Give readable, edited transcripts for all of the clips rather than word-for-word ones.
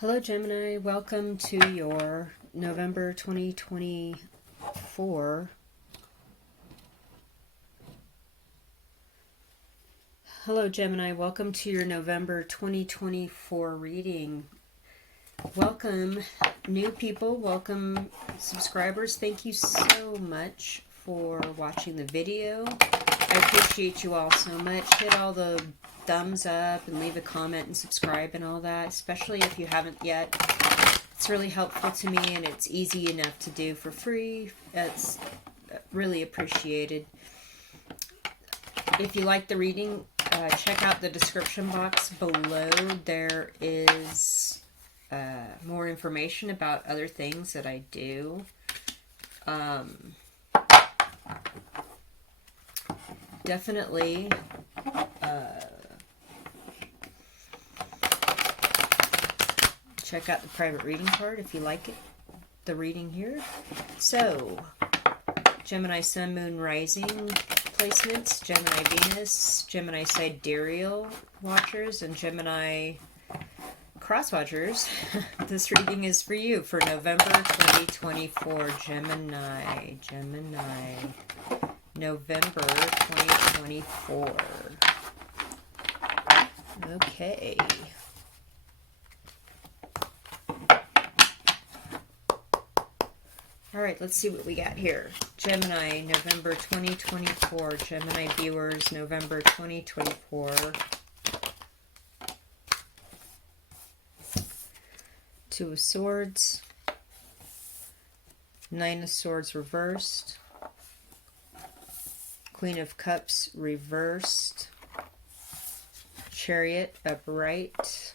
Hello Gemini, welcome to your November 2024. Hello Gemini, welcome to your November 2024 reading. Welcome new people, welcome subscribers. Thank you so much for watching the video. I appreciate you all so much. Hit all the thumbs up and leave a comment and subscribe and all that, especially if you haven't yet. It's really helpful to me and it's easy enough to do for free. It's really appreciated. If you like the reading, check out the description box below. There is more information about other things that I do. Definitely check out the private reading card if you like it, the reading here. So, Gemini Sun, Moon, Rising placements, Gemini Venus, Gemini Sidereal watchers, and Gemini Cross watchers. This reading is for you for November 2024. Gemini, November 2024. Okay. All right, let's see what we got here. Gemini, November 2024. Gemini viewers, November 2024. Two of Swords. Nine of Swords reversed. Queen of Cups reversed. Chariot upright.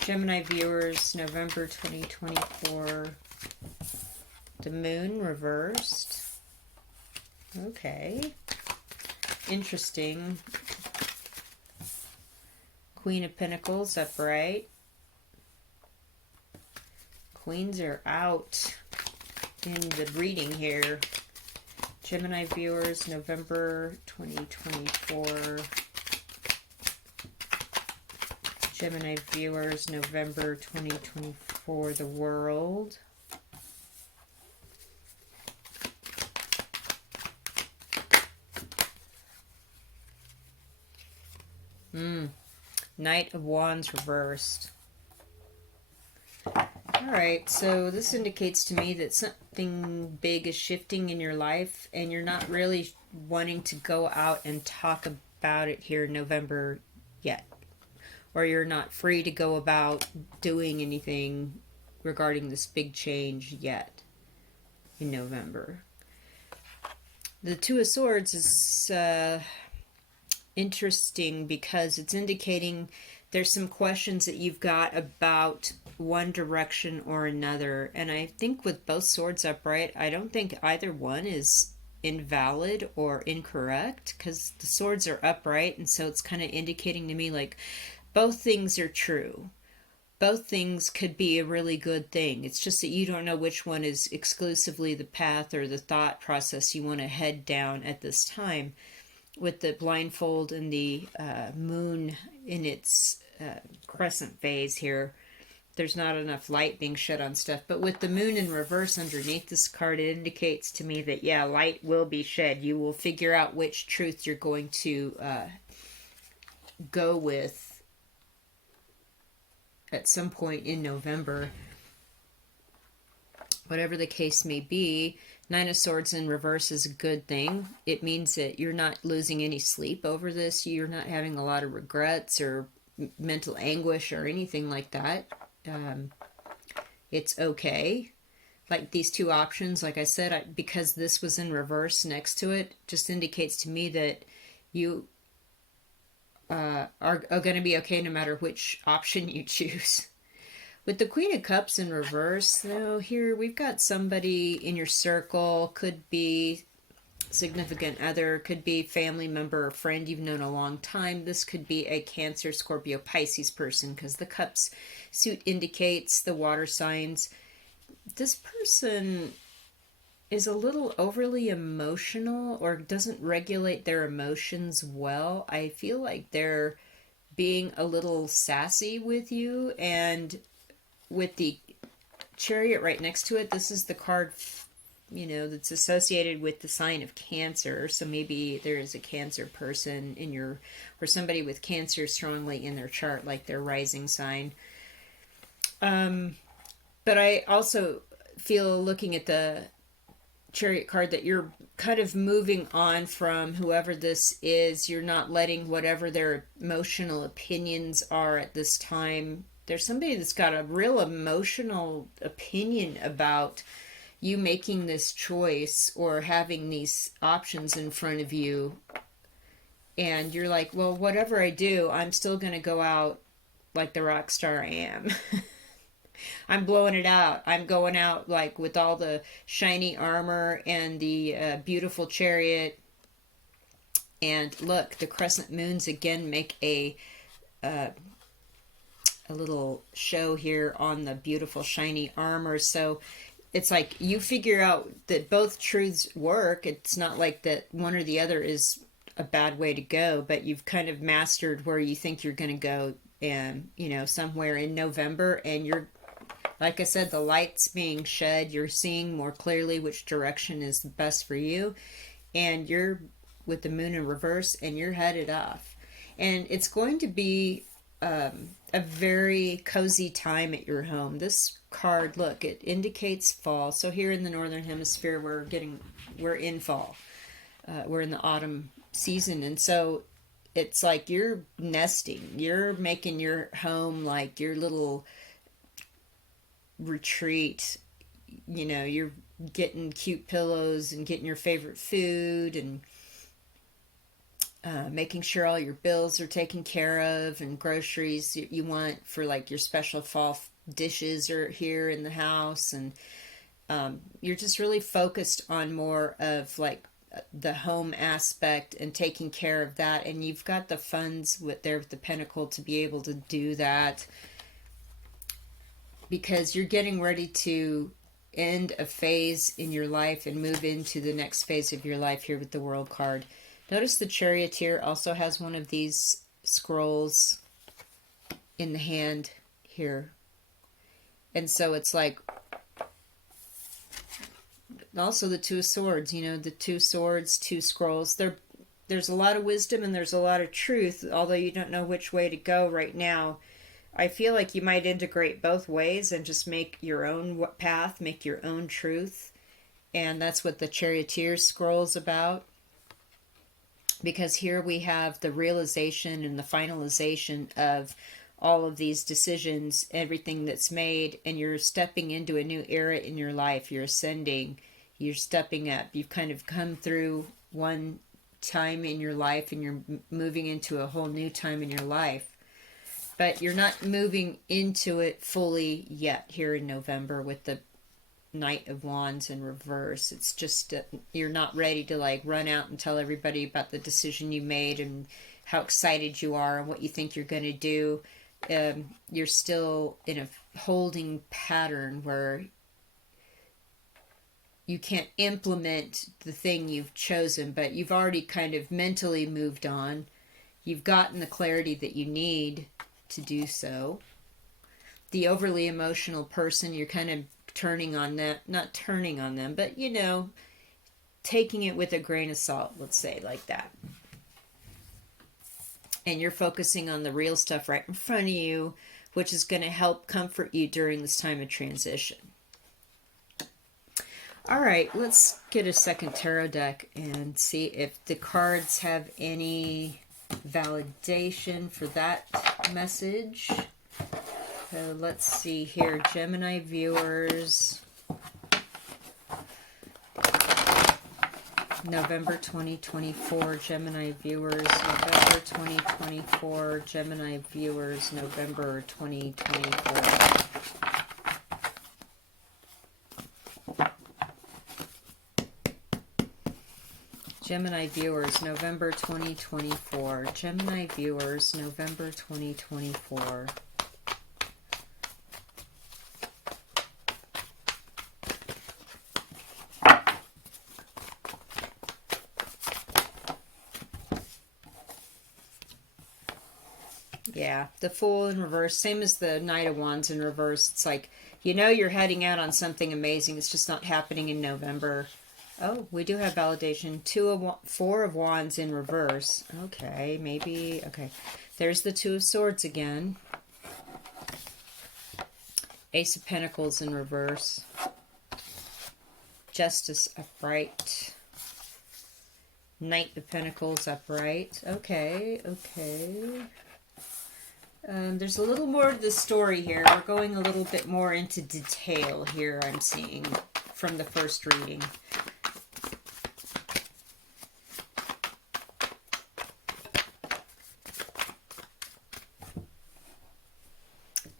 Gemini viewers, November 2024. The Moon reversed. Okay. Interesting. Queen of Pentacles upright. Queens are out in the reading here. Gemini viewers, November 2024. Gemini viewers, November 2024. The World. Knight of Wands reversed. Alright, so this indicates to me that something big is shifting in your life and you're not really wanting to go out and talk about it here in November yet. Or you're not free to go about doing anything regarding this big change yet in November. The Two of Swords is interesting because it's indicating there's some questions that you've got about one direction or another. And I think with both swords upright, I don't think either one is invalid or incorrect because the swords are upright. And so it's kind of indicating to me like both things are true. Both things could be a really good thing. It's just that you don't know which one is exclusively the path or the thought process you want to head down at this time. With the blindfold and the moon in its crescent phase here, there's not enough light being shed on stuff. But with the moon in reverse underneath this card, it indicates to me that, yeah, light will be shed. You will figure out which truth you're going to go with at some point in November. Whatever the case may be, Nine of Swords in reverse is a good thing. It means that you're not losing any sleep over this. You're not having a lot of regrets or mental anguish or anything like that. It's okay. Like these two options, like I said, because this was in reverse next to it, just indicates to me that you are going to be okay no matter which option you choose. With the Queen of Cups in reverse, though, here we've got somebody in your circle, could be significant other, could be family member or friend you've known a long time. This could be a Cancer, Scorpio, Pisces person because the Cups suit indicates the water signs. This person is a little overly emotional or doesn't regulate their emotions well. I feel like they're being a little sassy with you, and with the Chariot right next to it, this is the card, that's associated with the sign of Cancer. So maybe there is a Cancer person in your, or somebody with Cancer strongly in their chart, like their rising sign. But I also feel, looking at the Chariot card, that you're kind of moving on from whoever this is. You're not letting whatever their emotional opinions are at this time. There's somebody that's got a real emotional opinion about you making this choice or having these options in front of you. And you're like, well, whatever I do, I'm still going to go out like the rock star I am. I'm blowing it out. I'm going out like with all the shiny armor and the beautiful chariot. And look, the crescent moons again make a little show here on the beautiful shiny armor. So it's like you figure out that both truths work. It's not like that one or the other is a bad way to go, but you've kind of mastered where you think you're going to go, and somewhere in November, and you're, like I said, the light's being shed. You're seeing more clearly which direction is the best for you, and you're with the moon in reverse, and you're headed off. And it's going to be a very cozy time at your home. This card, look, it indicates fall. So here in the northern hemisphere, we're in fall. We're in the autumn season, and so it's like you're nesting. You're making your home like your little retreat. You're getting cute pillows and getting your favorite food, and making sure all your bills are taken care of, and groceries you want for like your special fall dishes are here in the house. And you're just really focused on more of like the home aspect and taking care of that. And you've got the funds with the Pentacle to be able to do that, because you're getting ready to end a phase in your life and move into the next phase of your life here with the World card. Notice the Charioteer also has one of these scrolls in the hand here. And so it's like, also the Two of Swords, the two swords, two scrolls. There's a lot of wisdom and there's a lot of truth, although you don't know which way to go right now. I feel like you might integrate both ways and just make your own path, make your own truth. And that's what the Charioteer scroll is about. Because here we have the realization and the finalization of all of these decisions, everything that's made, and you're stepping into a new era in your life. You're ascending, you're stepping up. You've kind of come through one time in your life and you're moving into a whole new time in your life. But you're not moving into it fully yet here in November with the Knight of Wands in reverse. It's just you're not ready to like run out and tell everybody about the decision you made and how excited you are and what you think you're going to do. You're still in a holding pattern where you can't implement the thing you've chosen, but you've already kind of mentally moved on. You've gotten the clarity that you need to do so. The overly emotional person, you're kind of turning on that, not turning on them, but taking it with a grain of salt, let's say, like that. And you're focusing on the real stuff right in front of you, which is going to help comfort you during this time of transition. All right, let's get a second tarot deck and see if the cards have any validation for that message. Let's see here, Gemini viewers, November 2024, Gemini viewers, November 2024, Gemini viewers, November 2024. Gemini viewers, November 2024, Gemini viewers, November 2024. Yeah, the Fool in reverse, same as the Knight of Wands in reverse. It's like, you know, you're heading out on something amazing. It's just not happening in November. Oh, we do have validation. Four of Wands in reverse. Okay, maybe. Okay, there's the Two of Swords again. Ace of Pentacles in reverse. Justice upright. Knight of Pentacles upright. Okay, okay. There's a little more to the story here. We're going a little bit more into detail here, I'm seeing, from the first reading.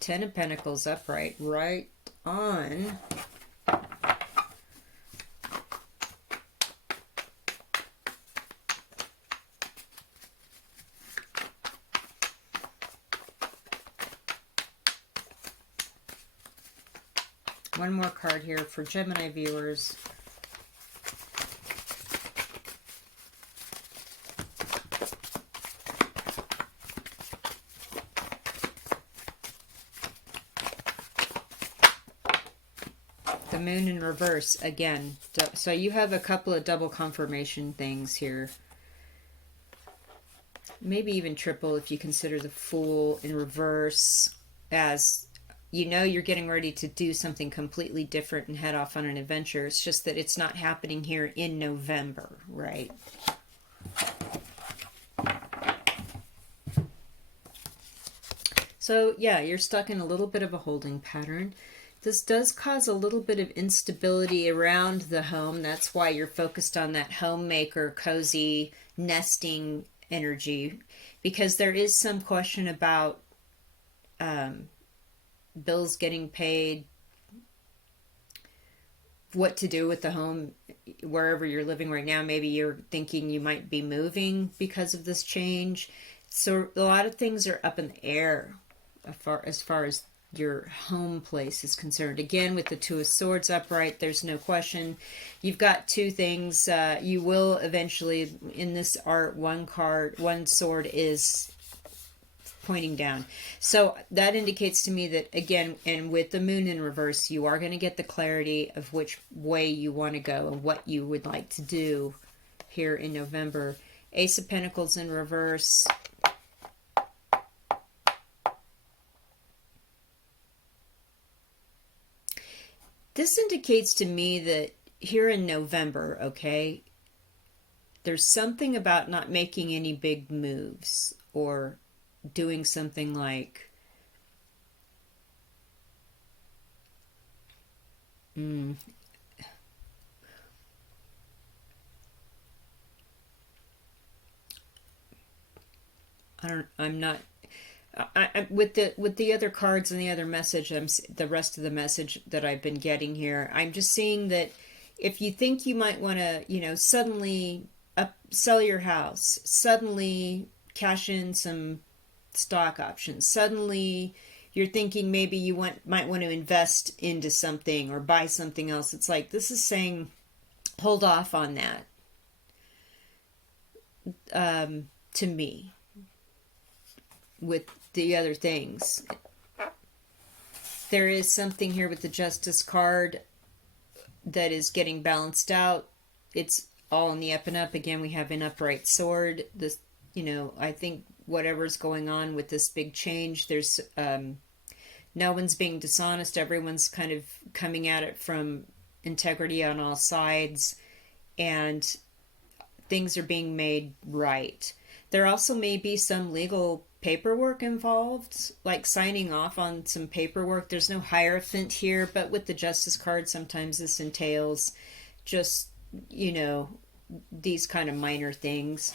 Ten of Pentacles upright, right on. One more card here for Gemini viewers. The Moon in reverse again. So you have a couple of double confirmation things here. Maybe even triple if you consider the Fool in reverse as, you know, you're getting ready to do something completely different and head off on an adventure. It's just that it's not happening here in November, right? So yeah, you're stuck in a little bit of a holding pattern. This does cause a little bit of instability around the home. That's why you're focused on that homemaker, cozy, nesting energy, because there is some question about bills getting paid, what to do with the home wherever you're living right now. Maybe you're thinking you might be moving because of this change. So a lot of things are up in the air as far as your home place is concerned. Again, with the Two of Swords upright, there's no question. You've got two things. You will eventually, in this art, one sword is pointing down. So that indicates to me that, again, and with the Moon in reverse, you are going to get the clarity of which way you want to go and what you would like to do here in November. Ace of Pentacles in reverse. This indicates to me that here in November, okay, there's something about not making any big moves or doing something like I'm not with the other cards and the other message, the rest of the message that I've been getting here, I'm just seeing that if you think you might want to, you know, suddenly sell your house, suddenly cash in some stock options, suddenly you're thinking maybe you might want to invest into something or buy something else. It's like this is saying hold off on that, to me, with the other things. There is something here with the Justice card that is getting balanced out. It's all in the up and up. Again, we have an upright sword. This, you know, I think whatever's going on with this big change, there's no one's being dishonest. Everyone's kind of coming at it from integrity on all sides, and things are being made right. There also may be some legal paperwork involved, like signing off on some paperwork. There's no Hierophant here, but with the Justice card, sometimes this entails just, you know, these kind of minor things.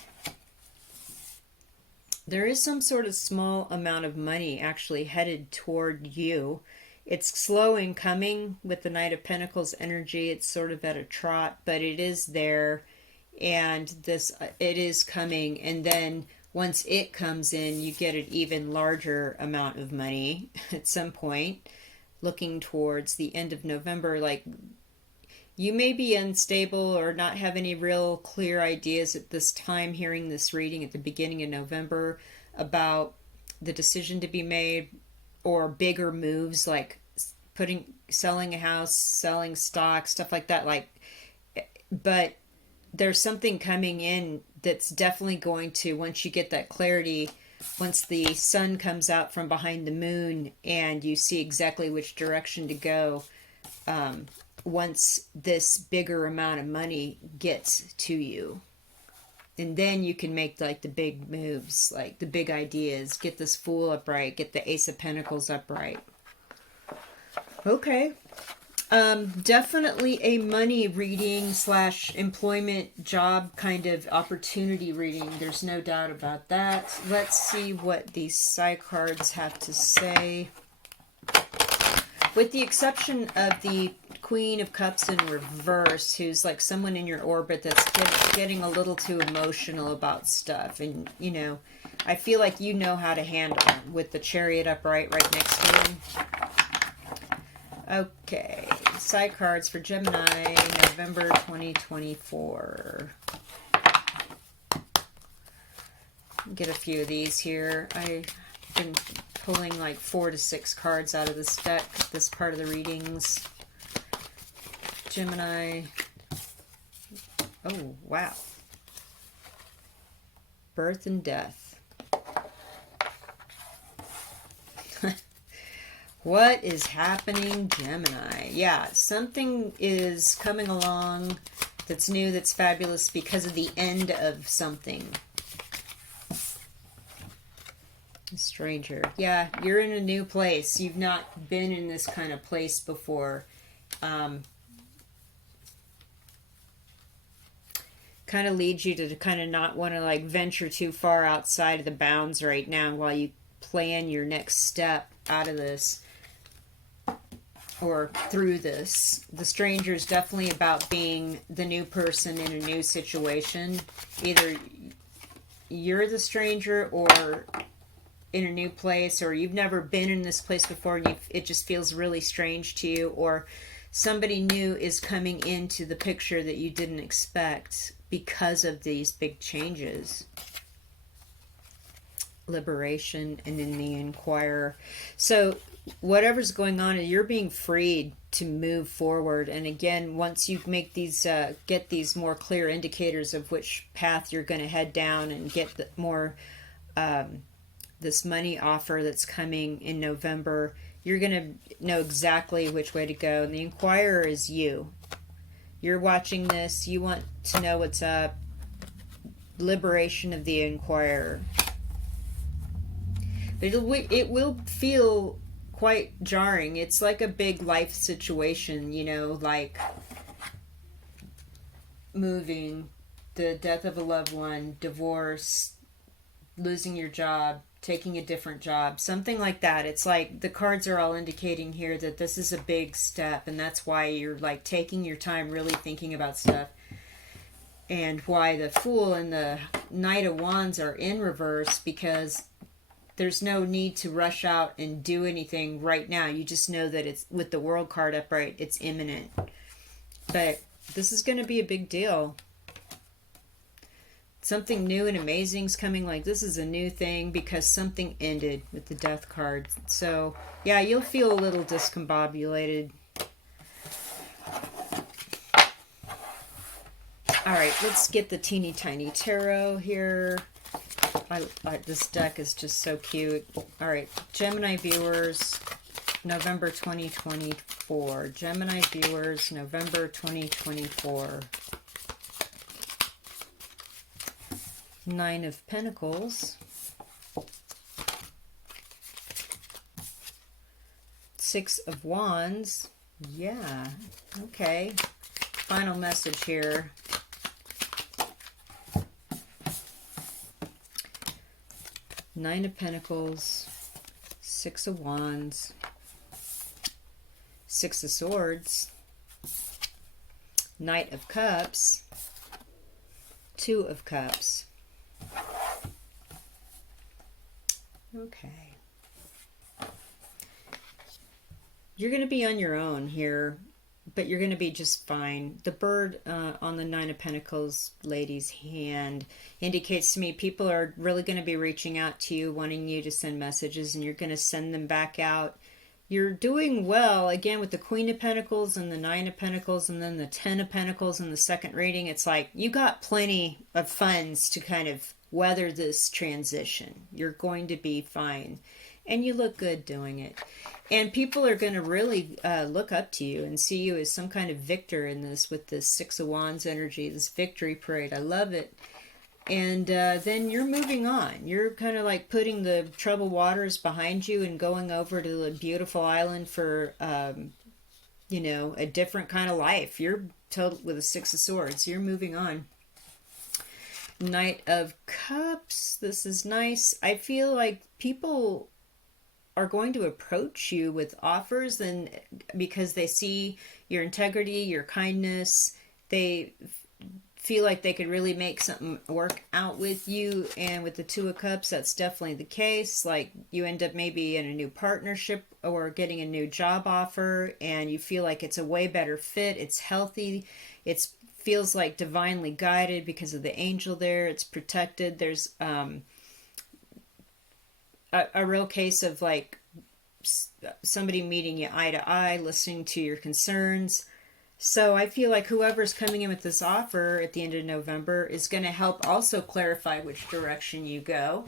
There is some sort of small amount of money actually headed toward you. It's slow in coming with the Knight of Pentacles energy. It's sort of at a trot, but it is there, and it is coming. And then once it comes in, you get an even larger amount of money at some point, looking towards the end of November. Like, you may be unstable or not have any real clear ideas at this time, hearing this reading at the beginning of November, about the decision to be made, or bigger moves like selling a house, selling stock, stuff like that. Like, but there's something coming in that's definitely going to, once you get that clarity, once the sun comes out from behind the moon and you see exactly which direction to go, once this bigger amount of money gets to you, and then you can make like the big moves, like the big ideas, get this Fool upright, get the Ace of Pentacles upright. Okay. Definitely a money reading / employment job kind of opportunity reading. There's no doubt about that. Let's see what these Psy cards have to say. With the exception of the Queen of Cups in reverse, who's like someone in your orbit that's getting a little too emotional about stuff. And, you know, I feel like you know how to handle them with the Chariot upright right next to him. Okay, side cards for Gemini, November 2024. Get a few of these here. I've been pulling like 4 to 6 cards out of this deck, this part of the readings. Gemini. Oh, wow. Birth and death. What is happening, Gemini? Yeah, something is coming along that's new, that's fabulous because of the end of something. A stranger. Yeah, you're in a new place. You've not been in this kind of place before. Kind of leads you to kind of not want to like venture too far outside of the bounds right now while you plan your next step out of this. Or through this. The stranger is definitely about being the new person in a new situation. Either you're the stranger or in a new place, or you've never been in this place before and it just feels really strange to you, or somebody new is coming into the picture that you didn't expect because of these big changes. Liberation, and then the Inquirer. So whatever's going on, you're being freed to move forward. And again, once you make these get these more clear indicators of which path you're going to head down, and get the more this money offer that's coming in November, you're going to know exactly which way to go. And the Inquirer is you. You're watching this, you want to know what's up. Liberation of the Inquirer. But it will feel quite jarring. It's like a big life situation, you know, like moving, the death of a loved one, divorce, losing your job, taking a different job, something like that. It's like the cards are all indicating here that this is a big step, and that's why you're like taking your time really thinking about stuff. And why the Fool and the Knight of Wands are in reverse, because there's no need to rush out and do anything right now. You just know that it's, with the World card upright, it's imminent. But this is going to be a big deal. Something new and amazing is coming. Like, this is a new thing because something ended with the Death card. So, yeah, you'll feel a little discombobulated. Alright, let's get the teeny tiny tarot here. This deck is just so cute. Alright, Gemini viewers, November 2024. Gemini viewers, November 2024. Nine of Pentacles. Six of Wands. Yeah, okay. Final message here. Nine of Pentacles, Six of Wands, Six of Swords, Knight of Cups, Two of Cups. Okay. You're going to be on your own here. but you're going to be just fine. The bird on the Nine of Pentacles lady's hand indicates to me people are really going to be reaching out to you, wanting you to send messages, and you're going to send them back out. You're doing well, again, with the Queen of Pentacles and the Nine of Pentacles and then the Ten of Pentacles in the second reading. It's like you got plenty of funds to kind of weather this transition. You're going to be fine. And you look good doing it. And people are going to really look up to you and see you as some kind of victor in this with this Six of Wands energy, this victory parade. I love it. And then you're moving on. You're kind of like putting the troubled waters behind you and going over to the beautiful island for, you know, a different kind of life. You're total with a Six of Swords. You're moving on. Knight of Cups. This is nice. I feel like people are going to approach you with offers, and because they see your integrity, your kindness, they feel like they could really make something work out with you. And with the Two of Cups, that's definitely the case. Like you end up maybe in a new partnership or getting a new job offer, and you feel like it's a way better fit. It's healthy. It feels like divinely guided because of the angel there. It's protected. There's a real case of like somebody meeting you eye to eye, listening to your concerns. So I feel like whoever's coming in with this offer at the end of November is going to help also clarify which direction you go,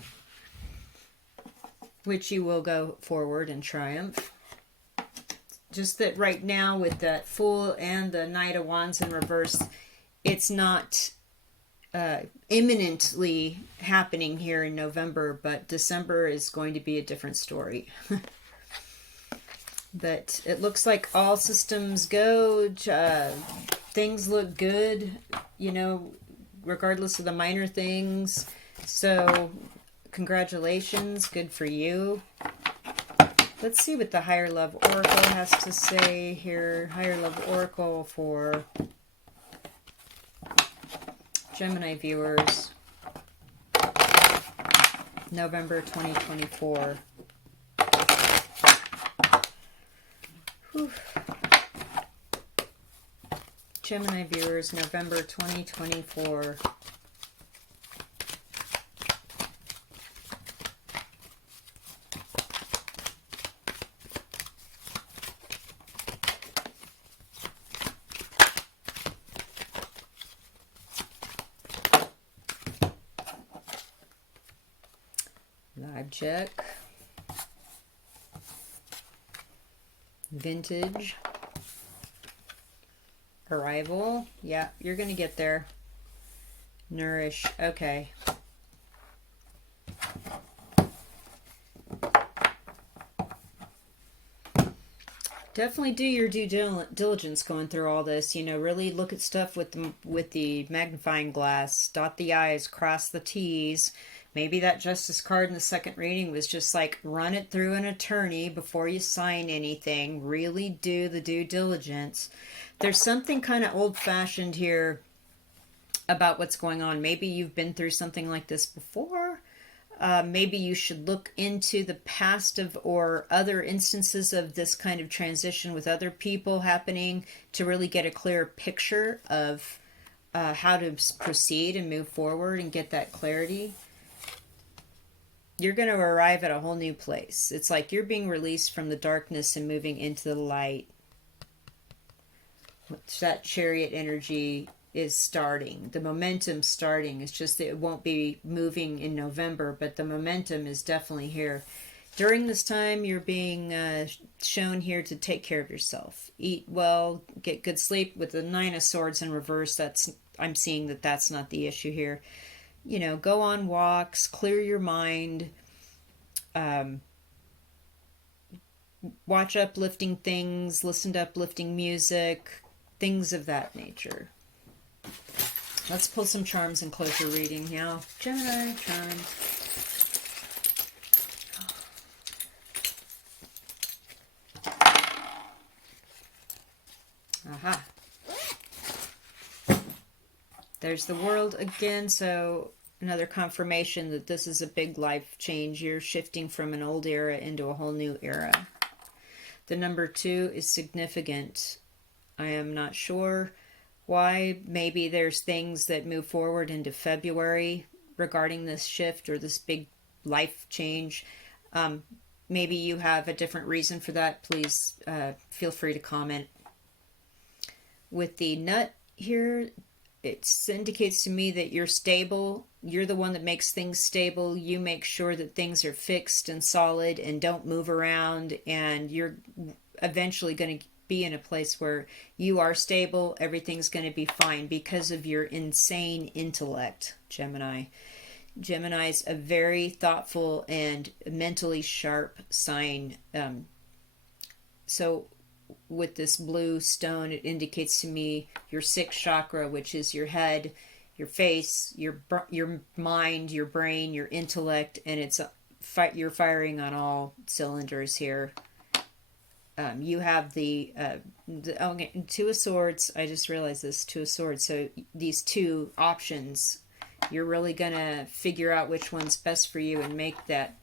which you will go forward in triumph. Just that right now with that Fool and the Knight of Wands in reverse, it's not imminently happening here in November, but December is going to be a different story. But it looks like all systems go. Things look good, you know, regardless of the minor things. So congratulations, good for you. Let's see what the Higher Love Oracle has to say here. Higher Love Oracle for Gemini viewers, November 2024. Whew. Gemini viewers, November 2024. Vibe check. Vintage. Arrival. Yeah, you're going to get there. Nourish. Okay. Definitely do your due diligence going through all this. You know, really look at stuff with the magnifying glass. Dot the I's, cross the T's. Maybe that Justice card in the second reading was just like, run it through an attorney before you sign anything. Really do the due diligence. There's something kind of old-fashioned here about what's going on. Maybe you've been through something like this before. Maybe you should look into the past of or other instances of this kind of transition with other people happening to really get a clear picture of how to proceed and move forward and get that clarity. You're going to arrive at a whole new place. It's like you're being released from the darkness and moving into the light. That Chariot energy is starting. The momentum's starting. It's just that it won't be moving in November, but the momentum is definitely here. During this time, you're being shown here to take care of yourself. Eat well, get good sleep. With the Nine of Swords in reverse, I'm seeing that that's not the issue here. You know, go on walks, clear your mind, watch uplifting things, listen to uplifting music, things of that nature. Let's pull some charms and close your reading now. Gemini charms. Aha. There's the World again, so another confirmation that this is a big life change. You're shifting from an old era into a whole new era. The number 2 is significant. I am not sure why. Maybe there's things that move forward into February regarding this shift or this big life change. Um, Maybe you have a different reason for that. Please feel free to comment. With the nut here, it indicates to me that you're stable. You're the one that makes things stable. You make sure that things are fixed and solid and don't move around, and you're eventually going to be in a place where you are stable. Everything's going to be fine because of your insane intellect, Gemini. Gemini's a very thoughtful and mentally sharp sign. So with this blue stone, it indicates to me your sixth chakra, which is your head, your face, your mind, your brain, your intellect, and you're firing on all cylinders here. You have the Two of Swords. I just realized this, Two of Swords. So these two options, you're really gonna figure out which one's best for you and make that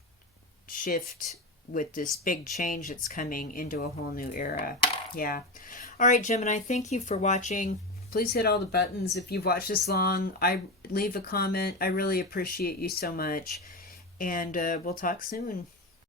shift with this big change that's coming into a whole new era. Yeah. All right, Gemini, thank you for watching. Please hit all the buttons if you've watched this long. Leave a comment. I really appreciate you so much. And we'll talk soon.